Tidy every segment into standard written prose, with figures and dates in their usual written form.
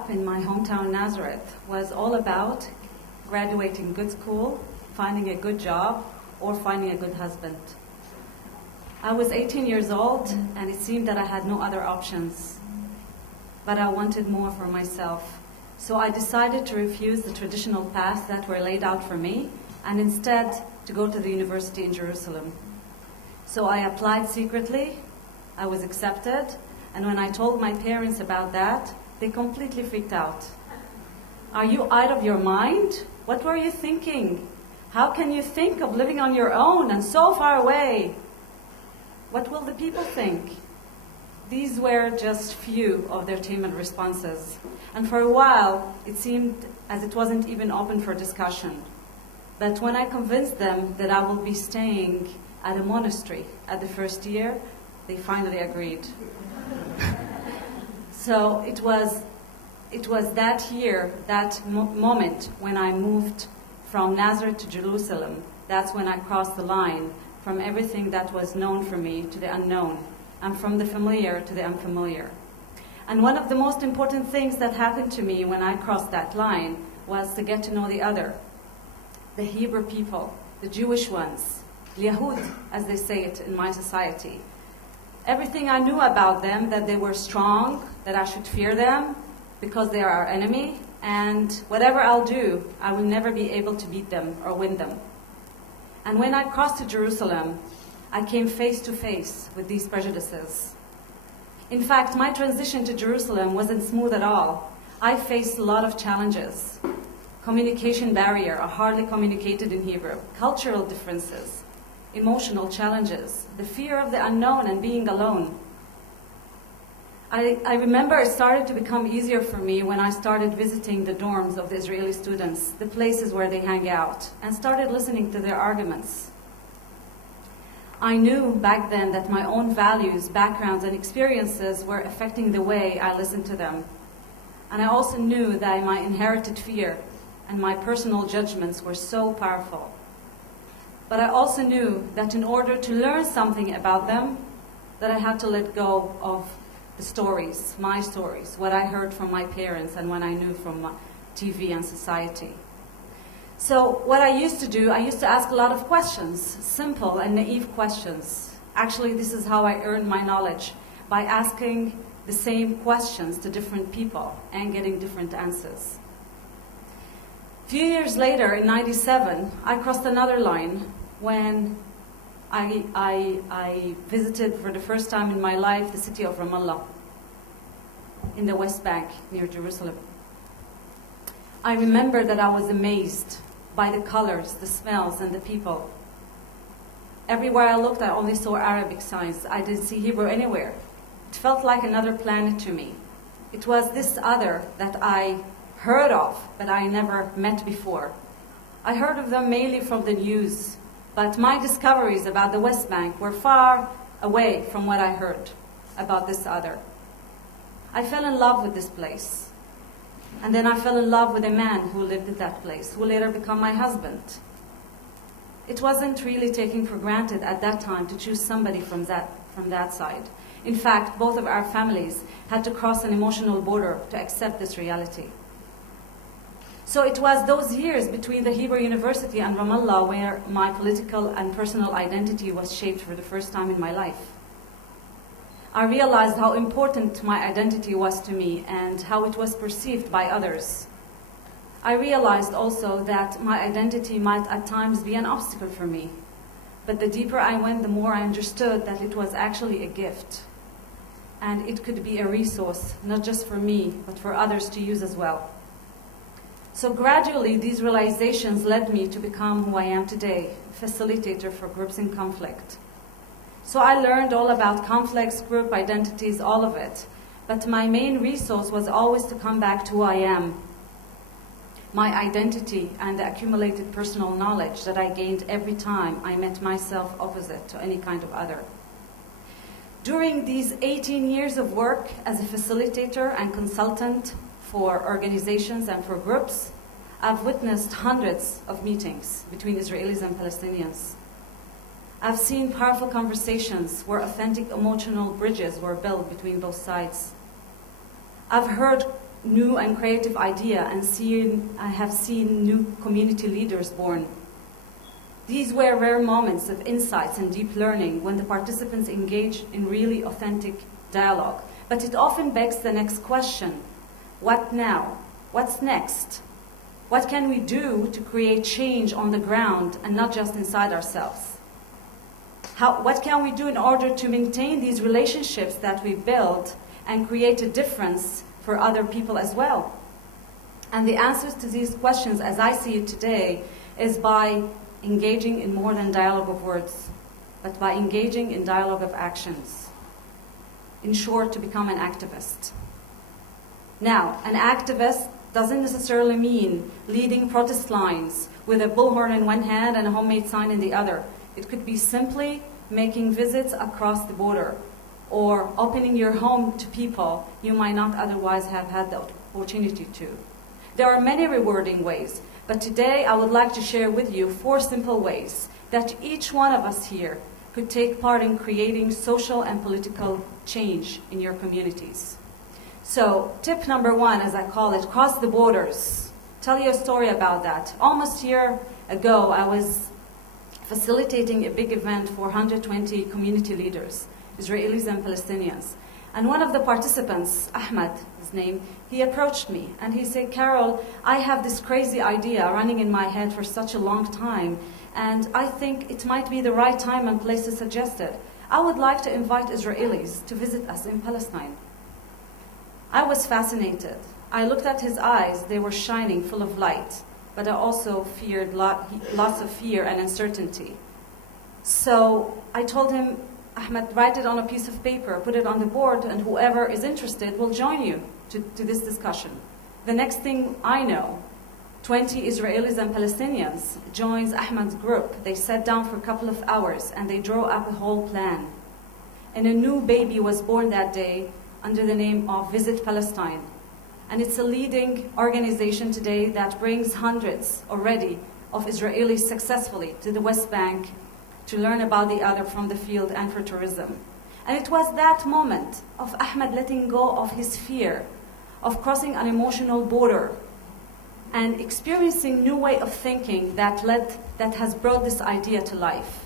up in my hometown Nazareth was all about graduating good school, finding a good job, or finding a good husband. I was 18 years old, and it seemed that I had no other options. But I wanted more for myself. So I decided to refuse the traditional paths that were laid out for me, and instead to go to the university in Jerusalem. So I applied secretly, I was accepted, and when I told my parents about that, they completely freaked out. Are you out of your mind? What were you thinking? How can you think of living on your own and so far away? What will the people think? These were just few of their timid responses. And for a while, it seemed as it wasn't even open for discussion. But when I convinced them that I will be staying at a monastery at the first year, they finally agreed. So it was that year, that moment when I moved from Nazareth to Jerusalem, that's when I crossed the line from everything that was known for me to the unknown, and from the familiar to the unfamiliar. And one of the most important things that happened to me when I crossed that line was to get to know the other, the Hebrew people, the Jewish ones, Yahud, as they say it in my society. Everything I knew about them, that they were strong, that I should fear them because they are our enemy, and whatever I'll do, I will never be able to beat them or win them. And when I crossed to Jerusalem, I came face to face with these prejudices. In fact, my transition to Jerusalem wasn't smooth at all. I faced a lot of challenges. Communication barrier, I hardly communicated in Hebrew. Cultural differences, emotional challenges, the fear of the unknown and being alone. I remember it started to become easier for me when I started visiting the dorms of the Israeli students, the places where they hang out, and started listening to their arguments. I knew back then that my own values, backgrounds, and experiences were affecting the way I listened to them. And I also knew that my inherited fear and my personal judgments were so powerful. But I also knew that in order to learn something about them, that I had to let go of the stories, my stories, what I heard from my parents and what I knew from TV and society. So what I used to do, I used to ask a lot of questions, simple and naive questions. Actually, this is how I earned my knowledge, by asking the same questions to different people and getting different answers. A few years later, in '97, I crossed another line when I visited for the first time in my life the city of Ramallah in the West Bank near Jerusalem. I remember that I was amazed by the colors, the smells, and the people. Everywhere I looked, I only saw Arabic signs. I didn't see Hebrew anywhere. It felt like another planet to me. It was this other that I heard of, but I never met before. I heard of them mainly from the news, but my discoveries about the West Bank were far away from what I heard about this other. I fell in love with this place. And then I fell in love with a man who lived in that place, who later became my husband. It wasn't really taken for granted at that time to choose somebody from that side. In fact, both of our families had to cross an emotional border to accept this reality. So it was those years between the Hebrew University and Ramallah where my political and personal identity was shaped for the first time in my life. I realized how important my identity was to me and how it was perceived by others. I realized also that my identity might at times be an obstacle for me. But the deeper I went, the more I understood that it was actually a gift. And it could be a resource, not just for me, but for others to use as well. So gradually, these realizations led me to become who I am today, a facilitator for groups in conflict. So I learned all about conflicts, group identities, all of it. But my main resource was always to come back to who I am, my identity and the accumulated personal knowledge that I gained every time I met myself opposite to any kind of other. During these 18 years of work as a facilitator and consultant for organizations and for groups, I've witnessed hundreds of meetings between Israelis and Palestinians. I've seen powerful conversations where authentic emotional bridges were built between both sides. I've heard new and creative idea, and I have seen new community leaders born. These were rare moments of insights and deep learning when the participants engaged in really authentic dialogue. But it often begs the next question: what now? What's next? What can we do to create change on the ground and not just inside ourselves? What can we do in order to maintain these relationships that we build and create a difference for other people as well? And the answers to these questions, as I see it today, is by engaging in more than dialogue of words, but by engaging in dialogue of actions. In short, to become an activist. Now, an activist doesn't necessarily mean leading protest lines with a bullhorn in one hand and a homemade sign in the other. It could be simply making visits across the border or opening your home to people you might not otherwise have had the opportunity to. There are many rewarding ways, but today I would like to share with you 4 simple ways that each one of us here could take part in creating social and political change in your communities. So, tip number 1, as I call it, cross the borders. Tell you a story about that. Almost a year ago, I was facilitating a big event for 120 community leaders, Israelis and Palestinians. And one of the participants, Ahmed, his name, he approached me and he said, "Carol, I have this crazy idea running in my head for such a long time, and I think it might be the right time and place to suggest it. I would like to invite Israelis to visit us in Palestine." I was fascinated. I looked at his eyes, they were shining, full of light, but I also feared lots of fear and uncertainty. So I told him, "Ahmed, write it on a piece of paper, put it on the board, and whoever is interested will join you to this discussion." The next thing I know, 20 Israelis and Palestinians joins Ahmed's group. They sat down for a couple of hours and they drew up a whole plan. And a new baby was born that day under the name of Visit Palestine. And it's a leading organization today that brings hundreds already of Israelis successfully to the West Bank to learn about the other from the field and for tourism. And it was that moment of Ahmed letting go of his fear, of crossing an emotional border, and experiencing new way of thinking that has brought this idea to life.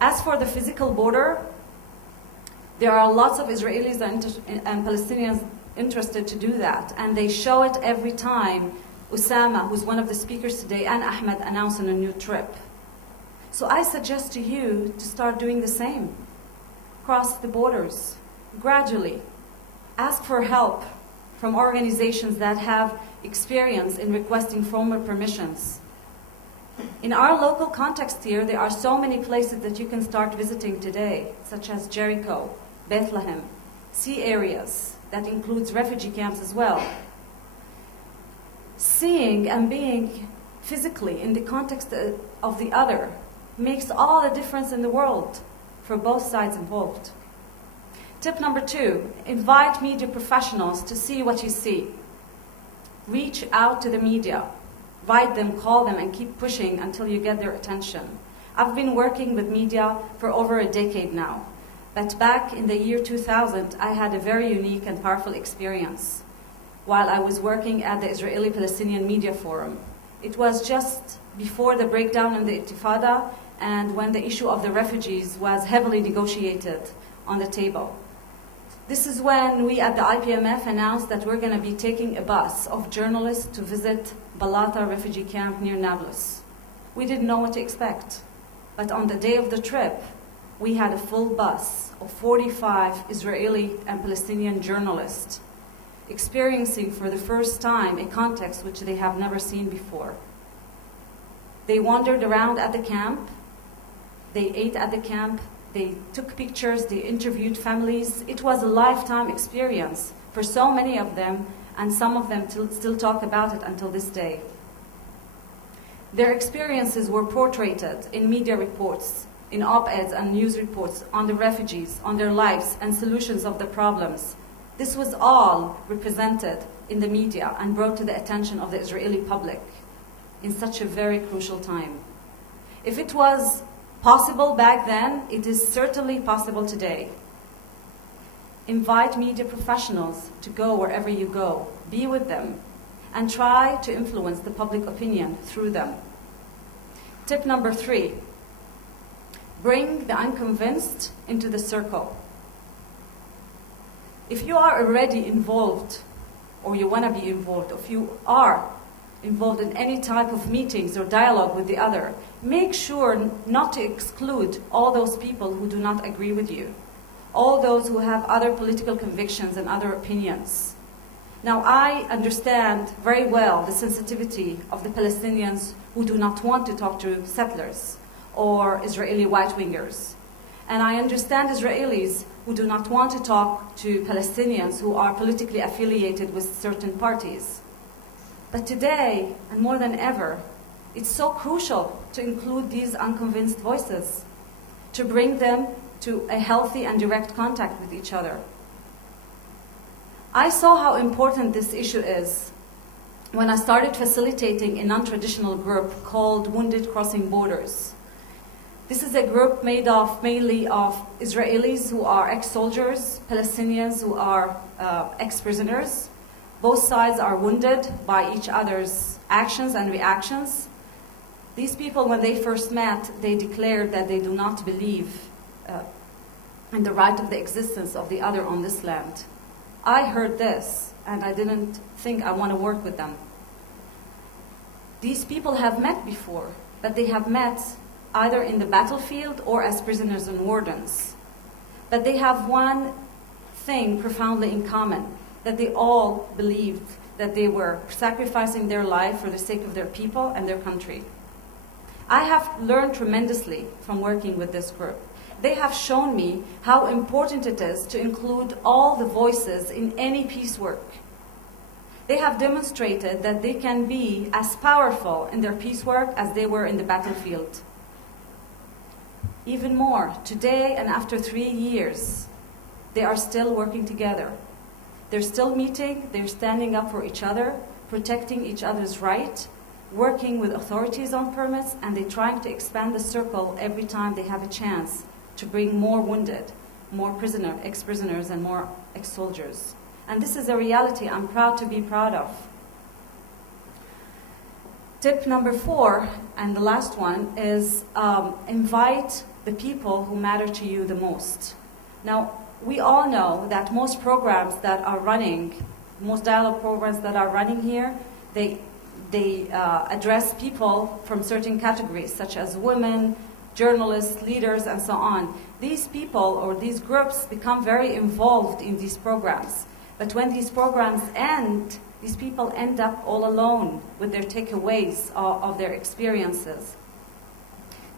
As for the physical border, there are lots of Israelis and Palestinians interested to do that, and they show it every time Usama, who's one of the speakers today, and Ahmed announce on a new trip. So I suggest to you to start doing the same. Cross the borders, gradually. Ask for help from organizations that have experience in requesting formal permissions. In our local context here, there are so many places that you can start visiting today, such as Jericho, Bethlehem, sea areas, that includes refugee camps as well. Seeing and being physically in the context of the other makes all the difference in the world for both sides involved. Tip number 2, invite media professionals to see what you see. Reach out to the media. Write them, call them, and keep pushing until you get their attention. I've been working with media for over a decade now. But back in the year 2000, I had a very unique and powerful experience while I was working at the Israeli Palestinian Media Forum. It was just before the breakdown in the Intifada and when the issue of the refugees was heavily negotiated on the table. This is when we at the IPMF announced that we're going to be taking a bus of journalists to visit Balata refugee camp near Nablus. We didn't know what to expect, but on the day of the trip, we had a full bus of 45 Israeli and Palestinian journalists experiencing for the first time a context which they have never seen before. They wandered around at the camp, they ate at the camp, they took pictures, they interviewed families. It was a lifetime experience for so many of them, and some of them still talk about it until this day. Their experiences were portrayed in media reports, in op-eds and news reports on the refugees, on their lives and solutions of the problems. This was all represented in the media and brought to the attention of the Israeli public in such a very crucial time. If it was possible back then, it is certainly possible today. Invite media professionals to go wherever you go. Be with them and try to influence the public opinion through them. Tip number 3, bring the unconvinced into the circle. If you are already involved, or you want to be involved, if you are involved in any type of meetings or dialogue with the other, make sure not to exclude all those people who do not agree with you, all those who have other political convictions and other opinions. Now, I understand very well the sensitivity of the Palestinians who do not want to talk to settlers or Israeli right-wingers. And I understand Israelis who do not want to talk to Palestinians who are politically affiliated with certain parties. But today, and more than ever, it's so crucial to include these unconvinced voices, to bring them to a healthy and direct contact with each other. I saw how important this issue is when I started facilitating a non-traditional group called Wounded Crossing Borders. This is a group made of mainly of Israelis who are ex-soldiers, Palestinians who are ex-prisoners. Both sides are wounded by each other's actions and reactions. These people, when they first met, they declared that they do not believe in the right of the existence of the other on this land. I heard this, and I didn't think I want to work with them. These people have met before, but they have met either in the battlefield or as prisoners and wardens. But they have one thing profoundly in common, that they all believed that they were sacrificing their life for the sake of their people and their country. I have learned tremendously from working with this group. They have shown me how important it is to include all the voices in any peace work. They have demonstrated that they can be as powerful in their peace work as they were in the battlefield. Even more, today and after 3 years, they are still working together. They're still meeting, they're standing up for each other, protecting each other's right, working with authorities on permits, and they're trying to expand the circle every time they have a chance to bring more wounded, more ex-prisoners, and more ex-soldiers. And this is a reality I'm proud to be proud of. Tip number 4, and the last one, is invite the people who matter to you the most. Now, we all know that most programs that are running, most dialogue programs that are running here, they address people from certain categories, such as women, journalists, leaders, and so on. These people or these groups become very involved in these programs. But when these programs end, these people end up all alone with their takeaways of their experiences.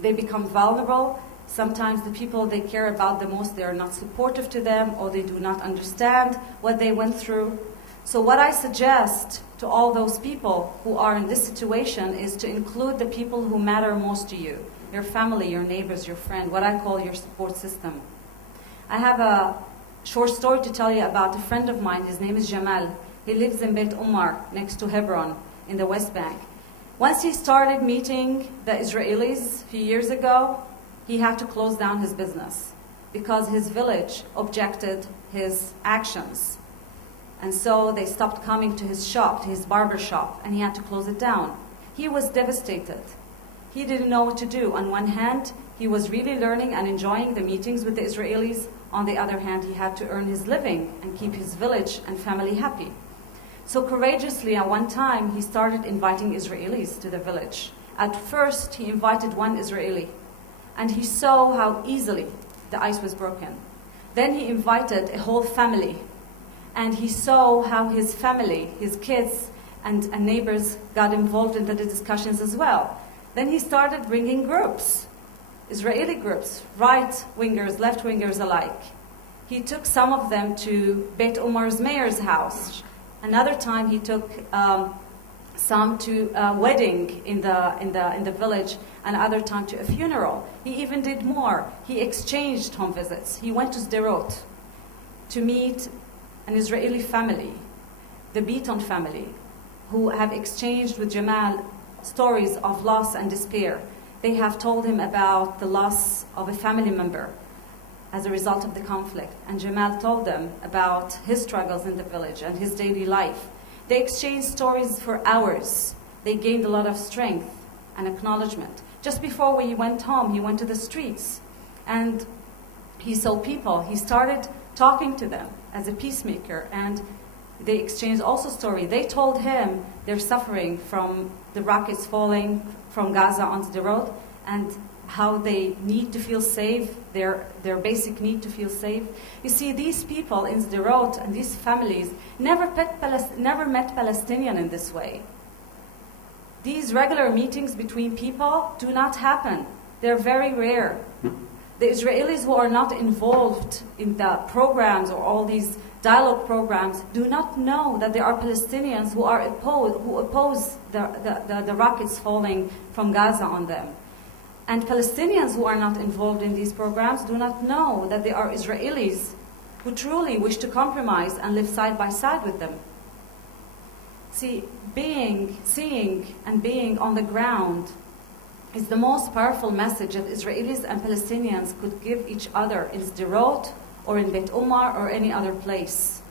They become vulnerable. Sometimes the people they care about the most, they are not supportive to them, or they do not understand what they went through. So what I suggest to all those people who are in this situation is to include the people who matter most to you. Your family, your neighbors, your friend, what I call your support system. I have a short story to tell you about a friend of mine. His name is Jamal. He lives in Beit Umar, next to Hebron, in the West Bank. Once he started meeting the Israelis a few years ago, he had to close down his business because his village objected his actions. And so they stopped coming to his shop, to his barber shop, and he had to close it down. He was devastated. He didn't know what to do. On one hand, he was really learning and enjoying the meetings with the Israelis. On the other hand, he had to earn his living and keep his village and family happy. So courageously, at one time, he started inviting Israelis to the village. At first, he invited one Israeli, and he saw how easily the ice was broken. Then he invited a whole family, and he saw how his family, his kids, and neighbors got involved in the discussions as well. Then he started bringing groups, Israeli groups, right-wingers, left-wingers alike. He took some of them to Beit Umar's mayor's house. Another time he took some to a wedding in the village, another time to a funeral. He even did more. He exchanged home visits. He went to Sderot to meet an Israeli family, the Beaton family, who have exchanged with Jamal stories of loss and despair. They have told him about the loss of a family member. as a result of the conflict, and Jamal told them about his struggles in the village and his daily life. They exchanged stories for hours. They gained a lot of strength and acknowledgement. Just before we went home, he went to the streets and he saw people. He started talking to them as a peacemaker, and they exchanged also stories. They told him they're suffering from the rockets falling from Gaza onto the road and how they need to feel safe, their basic need to feel safe. You see, these people in Sderot and these families never met Palestinian in this way. These regular meetings between people do not happen. They're very rare. The Israelis who are not involved in the programs or all these dialogue programs do not know that there are Palestinians who oppose the rockets falling from Gaza on them. And Palestinians who are not involved in these programs do not know that there are Israelis who truly wish to compromise and live side by side with them. See, seeing and being on the ground is the most powerful message that Israelis and Palestinians could give each other in Sderot or in Beit Umar or any other place.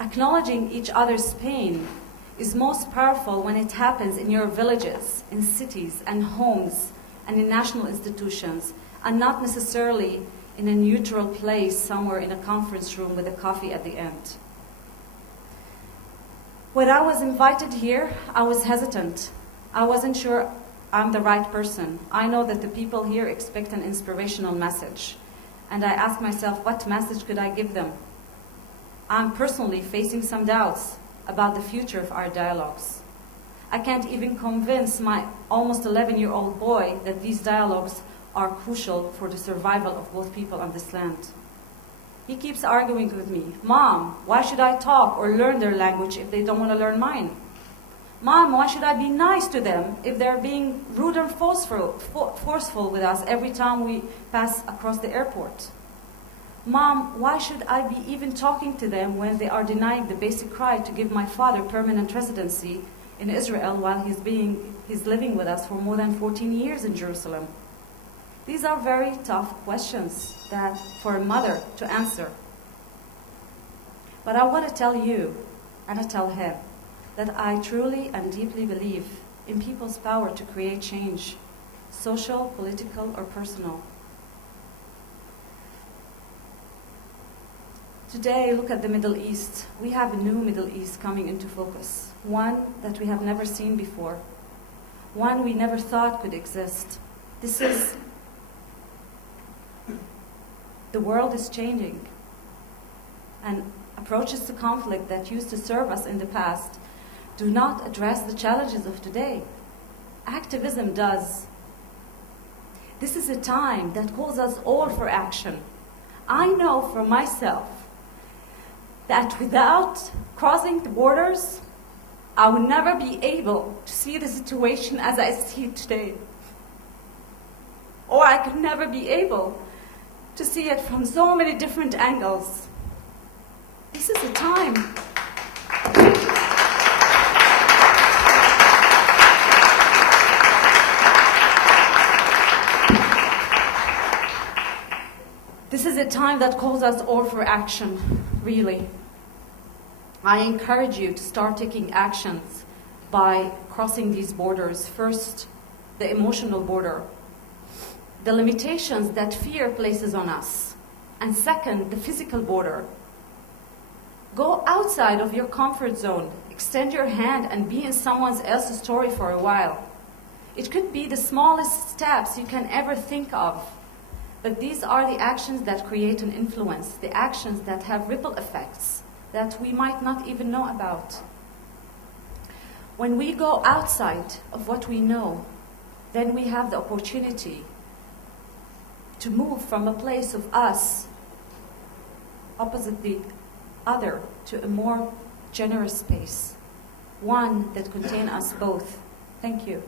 Acknowledging each other's pain is most powerful when it happens in your villages, in cities and homes, and in national institutions, and not necessarily in a neutral place somewhere in a conference room with a coffee at the end. When I was invited here, I was hesitant. I wasn't sure I'm the right person. I know that the people here expect an inspirational message. And I asked myself, what message could I give them? I'm personally facing some doubts about the future of our dialogues. I can't even convince my almost 11-year-old boy that these dialogues are crucial for the survival of both people on this land. He keeps arguing with me, Mom, why should I talk or learn their language if they don't want to learn mine? Mom, why should I be nice to them if they're being rude and forceful with us every time we pass across the airport? Mom, why should I be even talking to them when they are denying the basic right to give my father permanent residency in Israel while he's living with us for more than 14 years in Jerusalem? These are very tough questions that for a mother to answer. But I want to tell you, and I tell him, that I truly and deeply believe in people's power to create change, social, political, or personal. Today, look at the Middle East. We have a new Middle East coming into focus, one that we have never seen before, one we never thought could exist. The world is changing, and approaches to conflict that used to serve us in the past do not address the challenges of today. Activism does. This is a time that calls us all for action. I know for myself that without crossing the borders, I would never be able to see the situation as I see it today. Or I could never be able to see it from so many different angles. This is a time that calls us all for action, really. I encourage you to start taking actions by crossing these borders. First, the emotional border, the limitations that fear places on us. And second, the physical border. Go outside of your comfort zone. Extend your hand and be in someone else's story for a while. It could be the smallest steps you can ever think of. But these are the actions that create an influence, the actions that have ripple effects that we might not even know about. When we go outside of what we know, then we have the opportunity to move from a place of us opposite the other to a more generous space, one that contains us both. Thank you.